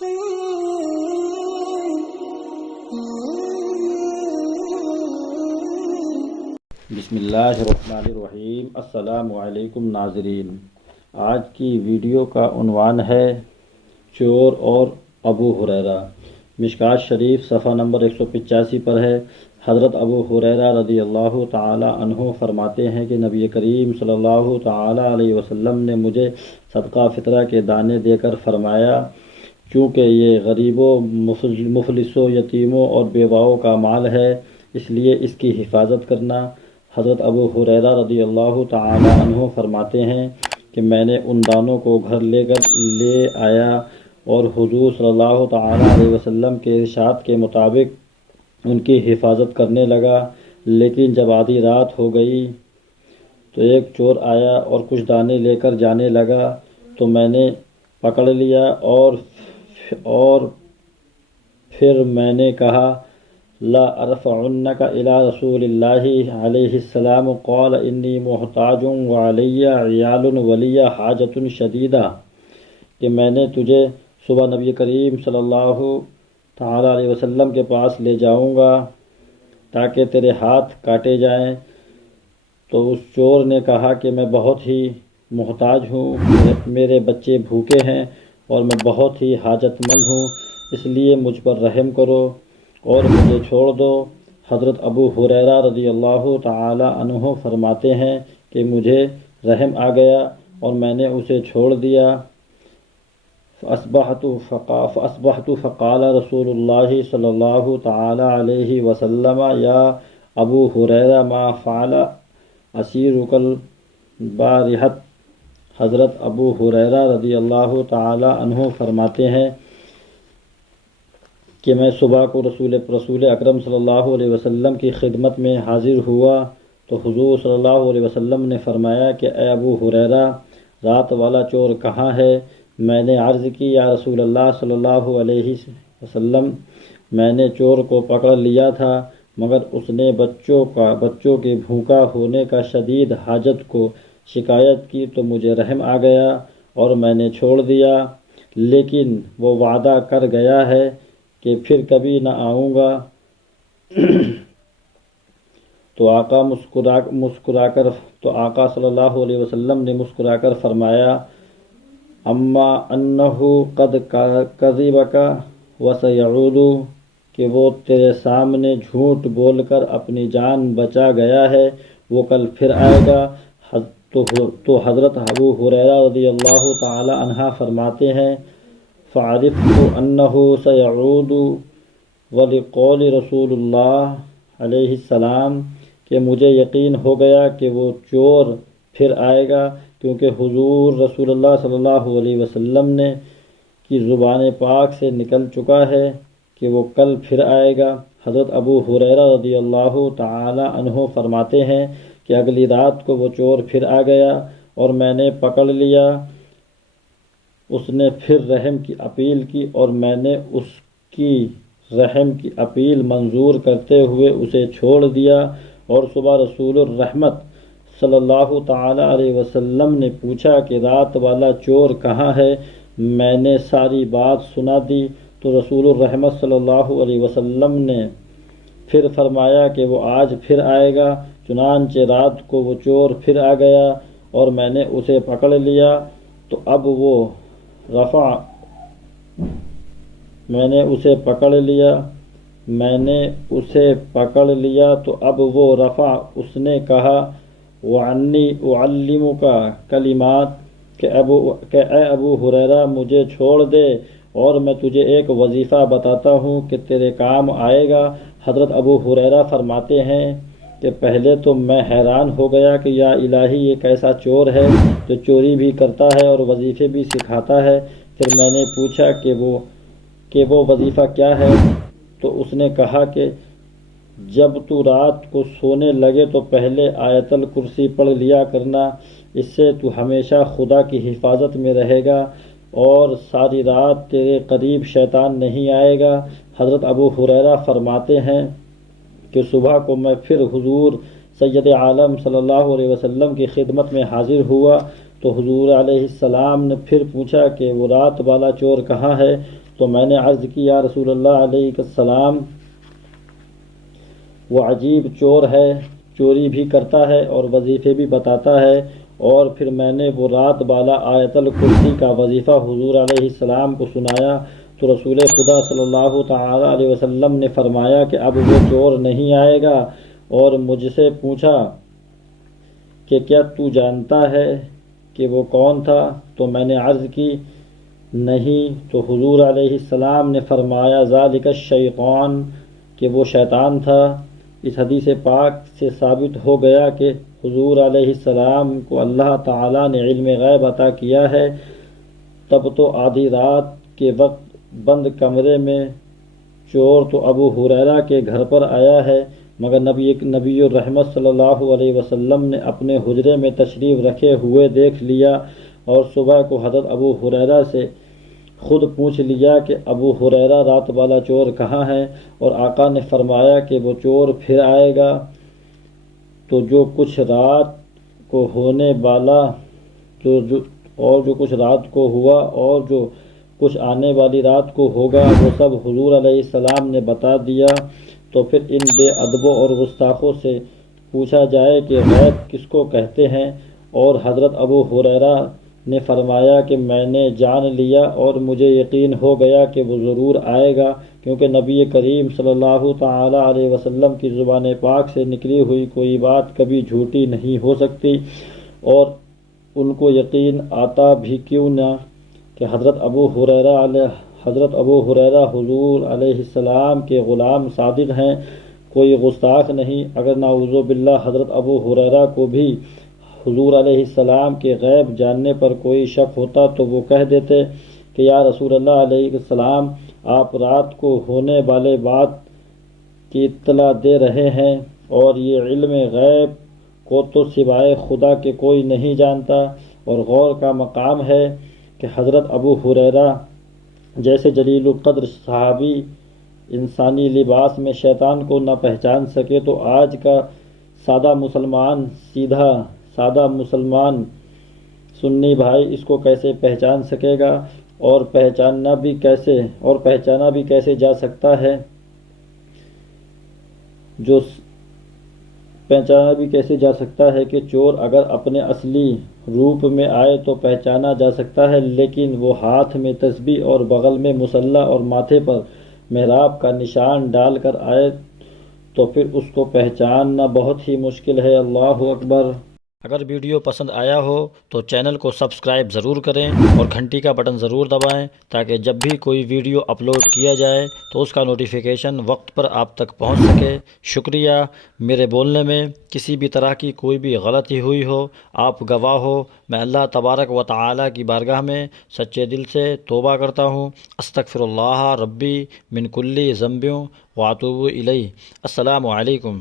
بسم اللہ الرحمن الرحیم۔ السلام علیکم ناظرین، آج کی ویڈیو کا عنوان ہے چور اور ابو ہریرہ۔ مشکوٰۃ شریف صفحہ نمبر 185 پر ہے۔ حضرت ابو ہریرہ رضی اللہ تعالی عنہ فرماتے ہیں کہ نبی کریم صلی اللہ تعالی علیہ وسلم نے مجھے صدقہ فطرہ کے دانے دے کر فرمایا، چونکہ یہ غریبوں، مفلسوں، یتیموں اور بیواؤں کا مال ہے، اس لیے اس کی حفاظت کرنا۔ حضرت ابو ہریرہ رضی اللہ تعالی عنہ فرماتے ہیں کہ میں نے ان دانوں کو گھر لے آیا اور حضور صلی اللہ تعالی علیہ وسلم کے ارشاد کے مطابق ان کی حفاظت کرنے لگا، لیکن جب آدھی رات ہو گئی تو ایک چور آیا اور کچھ دانے لے کر جانے لگا، تو میں نے پکڑ لیا اور پھر میں نے کہا، لا ارفعنک الی رسول اللہ علیہ السلام قال انی محتاج وعلی عیال ولی حاجت شدیدہ، کہ میں نے تجھے صبح نبی کریم صلی اللہ تعالی علیہ وسلم کے پاس لے جاؤں گا تاکہ تیرے ہاتھ کاٹے جائیں۔ تو اس چور نے کہا کہ میں بہت ہی محتاج ہوں، میرے بچے بھوکے ہیں اور میں بہت ہی حاجت مند ہوں، اس لیے مجھ پر رحم کرو اور مجھے چھوڑ دو۔ حضرت ابو ہریرہ رضی اللہ تعالی عنہ فرماتے ہیں کہ مجھے رحم آ گیا اور میں نے اسے چھوڑ دیا۔ فَأَصْبَحْتُ فَقَالَ رسول اللہ صلی اللہ تعالی علیہ وسلم یا ابو ہریرہ ما فعل اسیرک البارحۃ۔ حضرت ابو ہریرہ رضی اللہ تعالی عنہ فرماتے ہیں کہ میں صبح کو رسول اکرم صلی اللہ علیہ وسلم کی خدمت میں حاضر ہوا تو حضور صلی اللہ علیہ وسلم نے فرمایا کہ اے ابو ہریرہ، رات والا چور کہاں ہے؟ میں نے عرض کی، یا رسول اللہ صلی اللہ علیہ وسلم، میں نے چور کو پکڑ لیا تھا، مگر اس نے بچوں کے بھوکا ہونے کا شدید حاجت کو شکایت کی تو مجھے رحم آ گیا اور میں نے چھوڑ دیا، لیکن وہ وعدہ کر گیا ہے کہ پھر کبھی نہ آؤں گا۔ تو آقا صلی اللہ علیہ وسلم نے مسکرا کر فرمایا، اما انہ قد کذبک وسیعود، کہ وہ تیرے سامنے جھوٹ بول کر اپنی جان بچا گیا ہے، وہ کل پھر آئے گا۔ تو حضرت ابو ہریرہ رضی اللہ تعالی عنہ فرماتے ہیں، فعرفت انہ سیعود ولقول رسول اللہ علیہ السلام، کہ مجھے یقین ہو گیا کہ وہ چور پھر آئے گا، کیونکہ حضور رسول اللہ صلی اللہ علیہ وسلم نے کی زبان پاک سے نکل چکا ہے کہ وہ کل پھر آئے گا۔ حضرت ابو ہریرہ رضی اللہ تعالی عنہ فرماتے ہیں کہ اگلی رات کو وہ چور پھر آ گیا اور میں نے پکڑ لیا، اس نے پھر رحم کی اپیل کی اور میں نے اس کی رحم کی اپیل منظور کرتے ہوئے اسے چھوڑ دیا، اور صبح رسول الرحمت صلی اللہ تعالی علیہ وسلم نے پوچھا کہ رات والا چور کہاں ہے؟ میں نے ساری بات سنا دی تو رسول الرحمت صلی اللہ علیہ وسلم نے پھر فرمایا کہ وہ آج پھر آئے گا۔ چنانچہ رات کو وہ چور پھر آ گیا اور میں نے اسے پکڑ لیا تو اب وہ میں نے اسے پکڑ لیا تو اب وہ رفع، اس نے کہا، وعنی اعلمک کلمات، کہ اے ابو ہریرہ مجھے چھوڑ دے اور میں تجھے ایک وظیفہ بتاتا ہوں کہ تیرے کام آئے گا۔ حضرت ابو ہریرہ فرماتے ہیں کہ پہلے تو میں حیران ہو گیا کہ یا الہی، یہ کیسا چور ہے جو چوری بھی کرتا ہے اور وظیفے بھی سکھاتا ہے؟ پھر میں نے پوچھا کہ وہ وظیفہ کیا ہے؟ تو اس نے کہا کہ جب تو رات کو سونے لگے تو پہلے آیت الکرسی پڑھ لیا کرنا، اس سے تو ہمیشہ خدا کی حفاظت میں رہے گا اور ساری رات تیرے قریب شیطان نہیں آئے گا۔ حضرت ابو ہریرہ فرماتے ہیں کہ صبح کو میں پھر حضور سید عالم صلی اللہ علیہ وسلم کی خدمت میں حاضر ہوا تو حضور علیہ السلام نے پھر پوچھا کہ وہ رات والا چور کہاں ہے؟ تو میں نے عرض کی یا رسول اللہ علیہ السلام وہ عجیب چور ہے، چوری بھی کرتا ہے اور وظیفے بھی بتاتا ہے۔ اور پھر میں نے وہ رات بالا آیت الکرسی کا وظیفہ حضور علیہ السلام کو سنایا تو رسول خدا صلی اللہ تعالی علیہ وسلم نے فرمایا کہ اب وہ چور نہیں آئے گا، اور مجھ سے پوچھا کہ کیا تو جانتا ہے کہ وہ کون تھا؟ تو میں نے عرض کی نہیں، تو حضور علیہ السلام نے فرمایا ذالک الشیطان، کہ وہ شیطان تھا۔ اس حدیث پاک سے ثابت ہو گیا کہ حضور علیہ السلام کو اللہ تعالیٰ نے علم غیب عطا کیا ہے۔ تب تو آدھی رات کے وقت بند کمرے میں چور تو ابو ہریرہ کے گھر پر آیا ہے، مگر نبی الرحمت صلی اللہ علیہ وسلم نے اپنے حجرے میں تشریف رکھے ہوئے دیکھ لیا، اور صبح کو حضرت ابو ہریرہ سے خود پوچھ لیا کہ ابو ہریرہ رات والا چور کہاں ہے، اور آقا نے فرمایا کہ وہ چور پھر آئے گا۔ تو جو کچھ رات کو ہونے والا جو کچھ رات کو ہوا اور جو کچھ آنے والی رات کو ہوگا وہ سب حضور علیہ السلام نے بتا دیا۔ تو پھر ان بے ادبوں اور گستاخوں سے پوچھا جائے کہ غیب کس کو کہتے ہیں؟ اور حضرت ابو ہریرہ نے فرمایا کہ میں نے جان لیا اور مجھے یقین ہو گیا کہ وہ ضرور آئے گا، کیونکہ نبی کریم صلی اللہ تعالی علیہ وسلم کی زبان پاک سے نکلی ہوئی کوئی بات کبھی جھوٹی نہیں ہو سکتی۔ اور ان کو یقین آتا بھی کیوں نہ کہ حضرت ابو ہریرہ حضور علیہ السلام کے غلام صادق ہیں، کوئی گستاخ نہیں۔ اگر نعوذ باللہ حضرت ابو ہریرہ کو بھی حضور علیہ السلام کے غیب جاننے پر کوئی شک ہوتا تو وہ کہہ دیتے کہ یا رسول اللہ علیہ السلام، آپ رات کو ہونے والے بات کی اطلاع دے رہے ہیں، اور یہ علم غیب کو تو سوائے خدا کے کوئی نہیں جانتا۔ اور غور کا مقام ہے کہ حضرت ابو ہریرہ جیسے جلیل القدر صحابی انسانی لباس میں شیطان کو نہ پہچان سکے تو آج کا سادہ مسلمان سنی بھائی اس کو کیسے پہچان سکے گا؟ اور پہچانا بھی کیسے جا سکتا ہے؟ پہچانا بھی کیسے جا سکتا ہے کہ چور اگر اپنے اصلی روپ میں آئے تو پہچانا جا سکتا ہے، لیکن وہ ہاتھ میں تسبیح اور بغل میں مصلی اور ماتھے پر محراب کا نشان ڈال کر آئے تو پھر اس کو پہچاننا بہت ہی مشکل ہے۔ اللہ اکبر۔ اگر ویڈیو پسند آیا ہو تو چینل کو سبسکرائب ضرور کریں اور گھنٹی کا بٹن ضرور دبائیں تاکہ جب بھی کوئی ویڈیو اپلوڈ کیا جائے تو اس کا نوٹیفیکیشن وقت پر آپ تک پہنچ سکے۔ شکریہ۔ میرے بولنے میں کسی بھی طرح کی کوئی بھی غلطی ہوئی ہو، آپ گواہ ہو، میں اللہ تبارک و تعالی کی بارگاہ میں سچے دل سے توبہ کرتا ہوں۔ استغفر اللہ ربی من کل ذنب واتوب الیہ۔ السلام علیکم۔